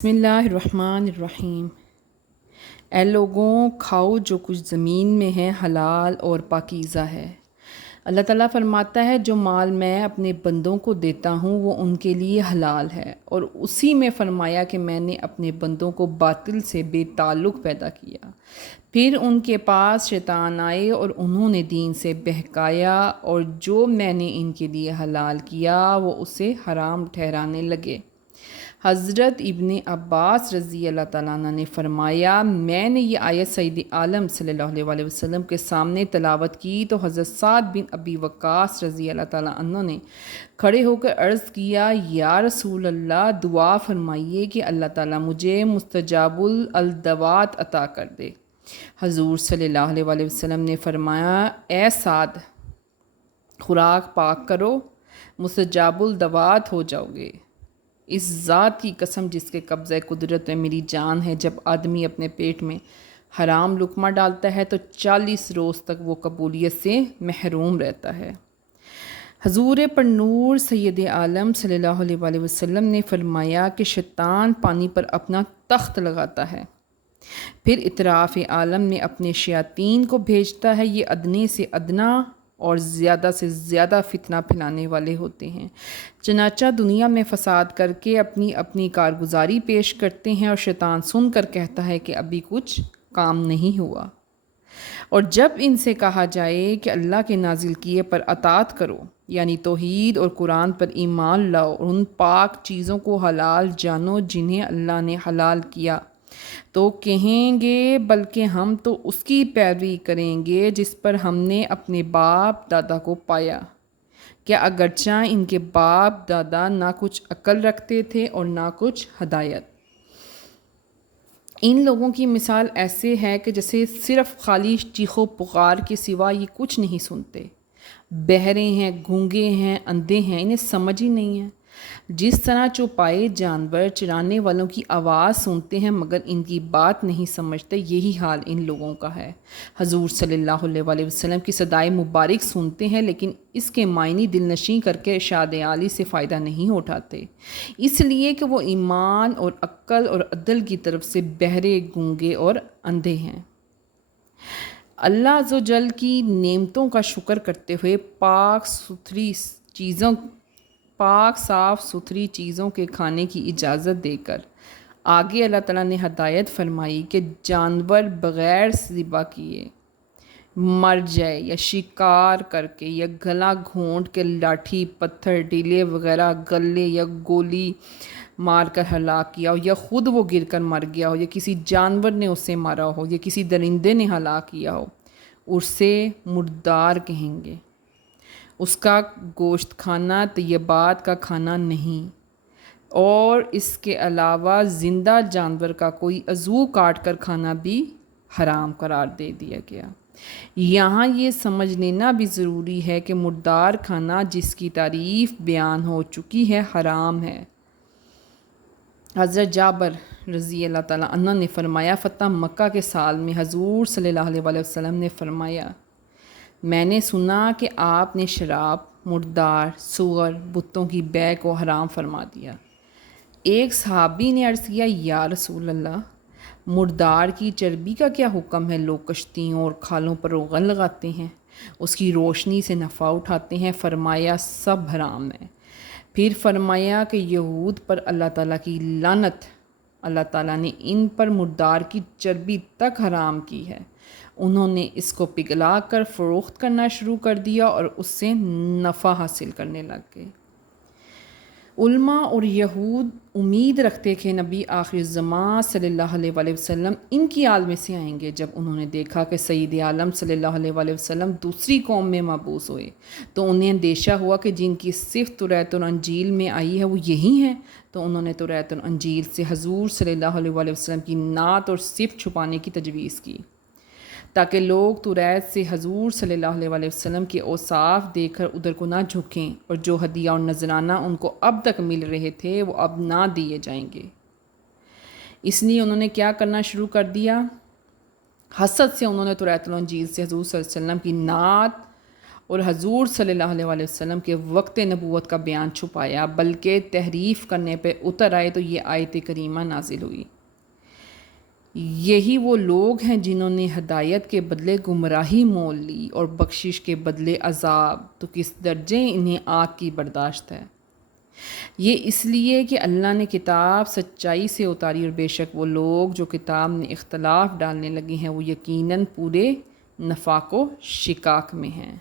بسم اللہ الرحمن الرحیم۔ اے لوگوں، کھاؤ جو کچھ زمین میں ہے، حلال اور پاکیزہ ہے۔ اللہ تعالیٰ فرماتا ہے جو مال میں اپنے بندوں کو دیتا ہوں وہ ان کے لیے حلال ہے، اور اسی میں فرمایا کہ میں نے اپنے بندوں کو باطل سے بے تعلق پیدا کیا۔ پھر ان کے پاس شیطان آئے اور انہوں نے دین سے بہکایا، اور جو میں نے ان کے لیے حلال کیا وہ اسے حرام ٹھہرانے لگے۔ حضرت ابن عباس رضی اللہ تعالیٰ عنہ نے فرمایا، میں نے یہ آیت سید عالم صلی اللہ علیہ وسلم کے سامنے تلاوت کی تو حضرت سعد بن ابی وقاص رضی اللہ تعالیٰ عنہ نے کھڑے ہو کر عرض کیا، یا رسول اللہ، دعا فرمائیے کہ اللہ تعالیٰ مجھے مستجاب الدعوات عطا کر دے۔ حضور صلی اللہ علیہ وسلم نے فرمایا، اے سعد، خوراک پاک کرو، مستجاب الدعوات ہو جاؤ گے۔ اس ذات کی قسم جس کے قبضہ قدرت میں میری جان ہے، جب آدمی اپنے پیٹ میں حرام لقمہ ڈالتا ہے تو 40 روز تک وہ قبولیت سے محروم رہتا ہے۔ حضور پر نور سید عالم صلی اللہ علیہ وسلم نے فرمایا کہ شیطان پانی پر اپنا تخت لگاتا ہے، پھر اطراف عالم میں اپنے شیاطین کو بھیجتا ہے، یہ ادنے سے ادنا اور زیادہ سے زیادہ فتنہ پھیلانے والے ہوتے ہیں۔ چنانچہ دنیا میں فساد کر کے اپنی اپنی کارگزاری پیش کرتے ہیں، اور شیطان سن کر کہتا ہے کہ ابھی کچھ کام نہیں ہوا۔ اور جب ان سے کہا جائے کہ اللہ کے نازل کیے پر اطاعت کرو، یعنی توحید اور قرآن پر ایمان لاؤ، اور ان پاک چیزوں کو حلال جانو جنہیں اللہ نے حلال کیا، تو کہیں گے بلکہ ہم تو اس کی پیروی کریں گے جس پر ہم نے اپنے باپ دادا کو پایا۔ کیا اگرچہ ان کے باپ دادا نہ کچھ عقل رکھتے تھے اور نہ کچھ ہدایت۔ ان لوگوں کی مثال ایسے ہے کہ جیسے صرف خالی چیخ و پکار کے سوا یہ کچھ نہیں سنتے، بہرے ہیں، گونگے ہیں، اندھے ہیں، انہیں سمجھ ہی نہیں ہے۔ جس طرح چوپائے جانور چرانے والوں کی آواز سنتے ہیں مگر ان کی بات نہیں سمجھتے، یہی حال ان لوگوں کا ہے۔ حضور صلی اللہ علیہ وسلم کی صدائے مبارک سنتے ہیں لیکن اس کے معنی دل نشیں کر کے ارشاد عالی سے فائدہ نہیں اٹھاتے، اس لیے کہ وہ ایمان اور عقل اور عدل کی طرف سے بہرے، گونگے اور اندھے ہیں۔ اللہ عز و جل کی نعمتوں کا شکر کرتے ہوئے پاک صاف ستھری چیزوں کے کھانے کی اجازت دے کر آگے اللہ تعالیٰ نے ہدایت فرمائی کہ جانور بغیر ذبح کیے مر جائے، یا شکار کر کے، یا گلا گھونٹ کے لاٹھی، پتھر، ڈیلے وغیرہ گلے یا گولی مار کر ہلاک کیا ہو، یا خود وہ گر کر مر گیا ہو، یا کسی جانور نے اسے مارا ہو، یا کسی درندے نے ہلاک کیا ہو، اسے مردار کہیں گے۔ اس کا گوشت کھانا طیبات کا کھانا نہیں، اور اس کے علاوہ زندہ جانور کا کوئی عضو کاٹ کر کھانا بھی حرام قرار دے دیا گیا۔ یہاں یہ سمجھ لینا بھی ضروری ہے کہ مردار کھانا جس کی تعریف بیان ہو چکی ہے حرام ہے۔ حضرت جابر رضی اللہ تعالیٰ عنہ نے فرمایا، فتح مکہ کے سال میں حضور صلی اللہ علیہ وسلم نے فرمایا، میں نے سنا کہ آپ نے شراب، مردار، سور، بتوں کی بیع کو حرام فرما دیا۔ ایک صحابی نے عرض کیا، یا رسول اللہ، مردار کی چربی کا کیا حکم ہے؟ لوگ کشتیوں اور کھالوں پر روغن لگاتے ہیں، اس کی روشنی سے نفع اٹھاتے ہیں۔ فرمایا سب حرام ہے۔ پھر فرمایا کہ یہود پر اللہ تعالیٰ کی لعنت، اللہ تعالیٰ نے ان پر مردار کی چربی تک حرام کی ہے۔ انہوں نے اس کو پگھلا کر فروخت کرنا شروع کر دیا اور اس سے نفع حاصل کرنے لگ گئے۔ علماء اور یہود امید رکھتے کہ نبی آخر الزمان صلی اللہ علیہ وسلم ان کی عالم سے آئیں گے۔ جب انہوں نے دیکھا کہ سید عالم صلی اللہ علیہ وسلم دوسری قوم میں مبعوث ہوئے تو انہیں اندیشہ ہوا کہ جن کی صفت توریت اور انجیل میں آئی ہے وہ یہی ہیں، تو انہوں نے توریت اور انجیل سے حضور صلی اللہ علیہ وسلم کی نعت اور صفت چھپانے کی تجویز کی، تاکہ لوگ توریت سے حضور صلی اللہ علیہ وسلم کے اوصاف دیکھ کر ادھر کو نہ جھکیں، اور جو ہدیہ اور نذرانہ ان کو اب تک مل رہے تھے وہ اب نہ دیے جائیں گے۔ اس لیے انہوں نے کیا کرنا شروع کر دیا، حسد سے انہوں نے توریت اور انجیل سے حضور صلی اللہ علیہ وسلم کی نعت اور حضور صلی اللہ علیہ وآلہ وسلم کے وقت نبوت کا بیان چھپایا، بلکہ تحریف کرنے پہ اتر آئے تو یہ آیت کریمہ نازل ہوئی۔ یہی وہ لوگ ہیں جنہوں نے ہدایت کے بدلے گمراہی مول لی اور بخشش کے بدلے عذاب، تو کس درجے انہیں آگ کی برداشت ہے۔ یہ اس لیے کہ اللہ نے کتاب سچائی سے اتاری، اور بے شک وہ لوگ جو کتاب میں اختلاف ڈالنے لگے ہیں وہ یقیناً پورے نفاق و شقاق میں ہیں۔